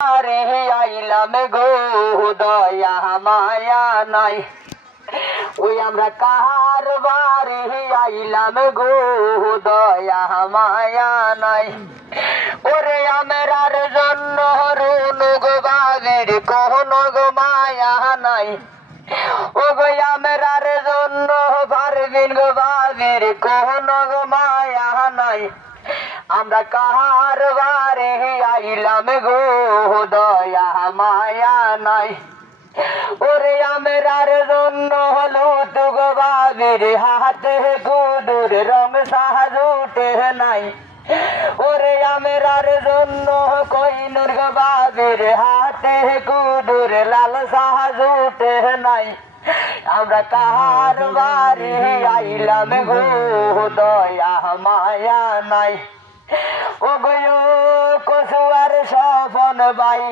আরে আইলাম গো দয়া মায়া নাই ওই আমরা কাহার বাড়ি আইলাম গো দয়া মায়া নাই ওরে আমরার জন্য রুনু গো বাবির কোনো গো মায়া নাই ও গো আমরার জন্য পারবিন গো বাবির কোনো গো মায়া নাই আমরা কাহার বাড়ি আইলাম গো দয়া মায়া নাই ওরে আমরার জন্য হলো তো গো বাবির হাতে গুডুর রং সাহাজুটে নাই ওরে আমরার জন্য কইনুর গো বাবির হাতে গুডুর লাল সাহাজুটে নাই আমরা কাহার বাড়ি আইলাম গো দয়া মায়া নাই ও গো কসুয়ার সফন বাই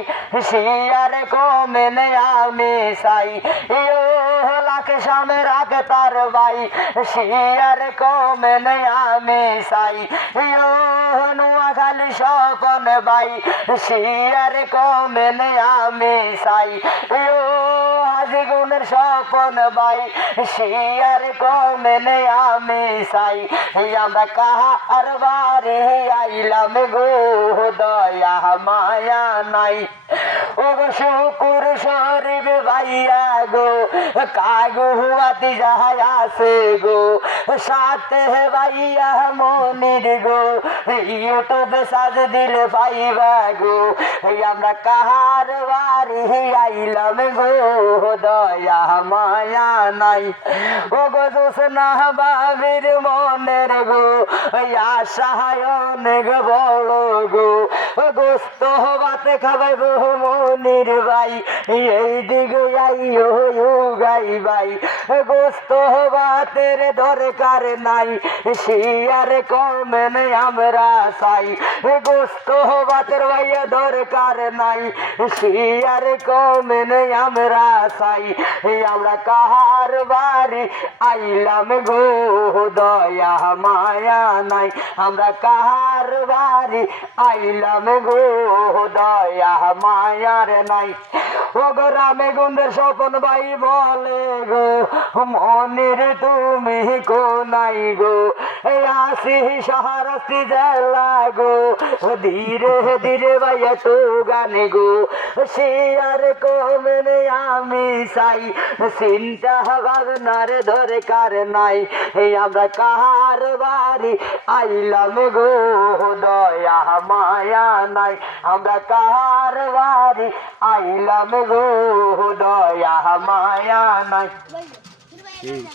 শিয়ার কমেন আমি সাই ইয়ো লাখ সামে রাখ তার বাই শিয়ার কমেন আমি সাই ইয়ো নোয়াখালী সফন বাই শিয়ার কমেন আমি সাই ইয়ো হাজি গুণের সফন বাই শিয়ার কমেন আমি সাই আমরা কাহার বাড়ি আইলাম গো দয়া মায়া নাই ও গো শুকুর শরীফ ভাইয়া গো কাগু হাতি যাহাই আছে গো সাথে ভাইয়া মনির গো ইউটিউবে সাজ দিলে পাইবা গো আমরা কাহার বাড়ি আইলাম গো দয়া মায়া নাই ও গো জোসনা বাবির মনের গো আশায় অনেক বড় গো গোস্ত বাতে খাবাই গো মনির ভাই এই দিকে আইও গাই ভাই গোস্ত বাতের দরকার নাই শিয়ার কমেন আমরা চাই গোস্ত বাতের ভাইয়া দরকার নাই শিয়ার কমেন আমরা চাই আমরা কাহার বাড়ি আইলাম গো দয়া মায়া নাই আমরা কাহার বাড়ি আইলাম গো দয়া মায়ার নাই ও গো রামে গুন্দের স্বপন ভাই বলে গো মনির তুমি কোনাই গো আসি সহারস্তি জেলা গো ধীরে ধীরে ভাইয়া তো গানে গো শিয়ার কমেনে আমি চাই চিন্তা ভাবনার দরকার নাই আমরা কাহার বাড়ি আইলাম গো দয়া মায়া নাই আমরা কাহার বাড়ি আইলাম গো দয়া মায়া নাই।